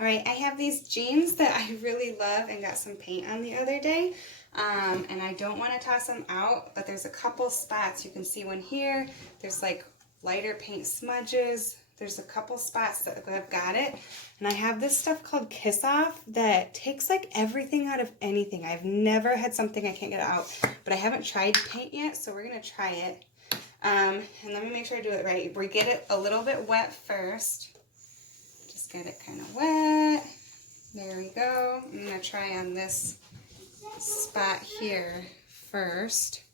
All right, I have these jeans that I really love and got some paint on the other day. And I don't want to toss them out, but there's a couple spots. You can see one here. There's like lighter paint smudges. There's a couple spots that I've got it. And I have this stuff called Kiss Off that takes like everything out of anything. I've never had something I can't get out, but I haven't tried paint yet, so we're going to try it. And let me make sure I do it right. We get it a little bit wet first. Just get it kind of wet. There we go. I'm going to try on this spot here first.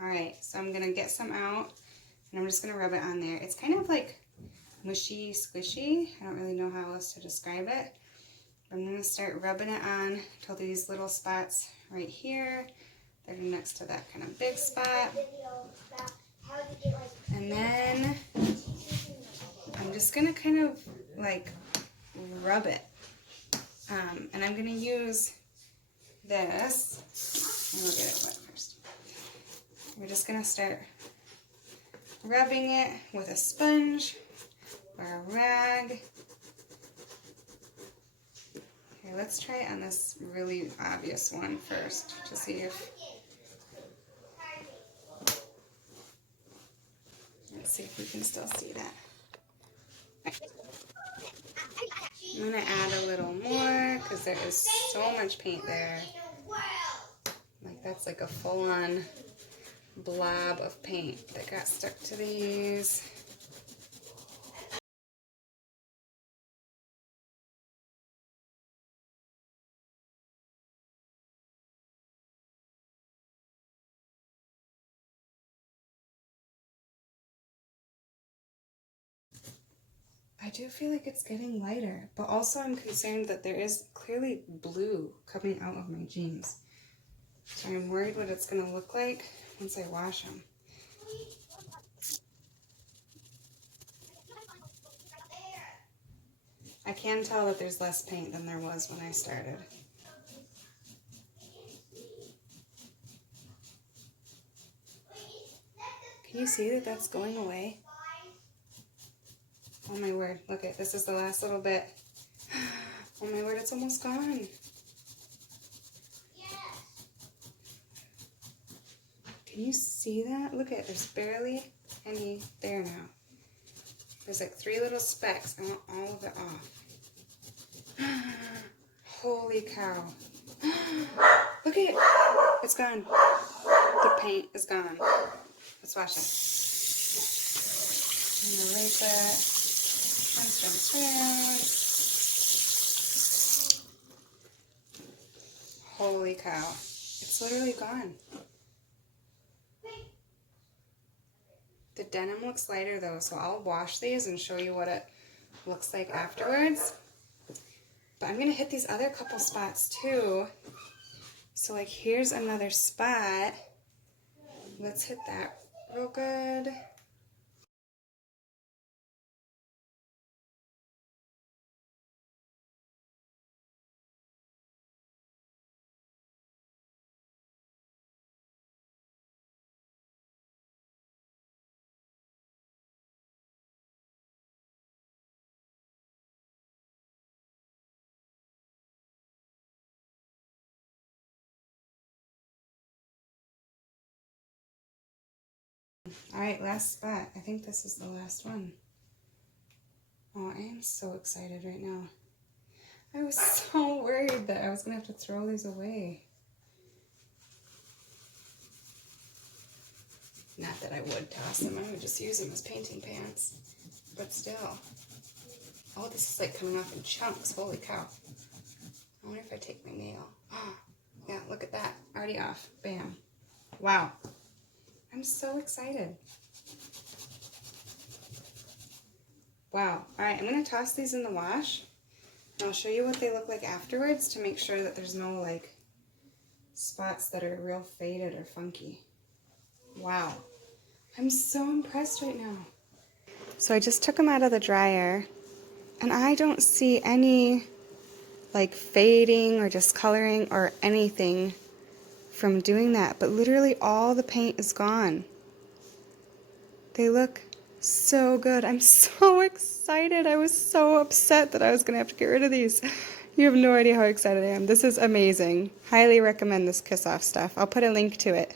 Alright, so I'm going to get some out and I'm just going to rub it on there. It's kind of like mushy, squishy. I don't really know how else to describe it. I'm going to start rubbing it on to these little spots right here. They're next to that kind of big spot. And then I'm just going to kind of like rub it. And I'm going to use this. Let me get it wet first. We're just going to start rubbing it with a sponge or a rag. Okay, let's try it on this really obvious one first to see if... Let's see if we can still see that. I'm going to add a little more because there is so much paint there. Like that's like a full-on blob of paint that got stuck to these. I do feel like it's getting lighter, but also I'm concerned that there is clearly blue coming out of my jeans. So I'm worried what it's going to look like once I wash them. I can tell that there's less paint than there was when I started. Can you see that that's going away? Oh my word, look at this is the last little bit. Oh my word, it's almost gone. Can you see that? Look at, there's barely any there now. There's like 3 little specks. I want all of it off. Holy cow. Look at it. It's gone. The paint is gone. Let's wash it. I'm going to erase it. Rinse, rinse, rinse. Holy cow. It's literally gone. The denim looks lighter though, so I'll wash these and show you what it looks like afterwards. But I'm going to hit these other couple spots too. So like here's another spot. Let's hit that real good. Alright, last spot. I think this is the last one. Oh, I am so excited right now. I was so worried that I was going to have to throw these away. Not that I would toss them, I would just use them as painting pants. But still. Oh, this is like coming off in chunks. Holy cow. I wonder if I take my nail. Oh, yeah, look at that. Already off. Bam. Wow. I'm so excited. Wow. Alright, I'm going to toss these in the wash. And I'll show you what they look like afterwards to make sure that there's no like spots that are real faded or funky. Wow. I'm so impressed right now. So I just took them out of the dryer and I don't see any like fading or discoloring or anything from doing that, but literally all the paint is gone. They look So good. I'm so excited. I was so upset that I was going to have to get rid of these. You have no idea how excited I am. This is amazing. Highly recommend this Kiss Off stuff. I'll put a link to it.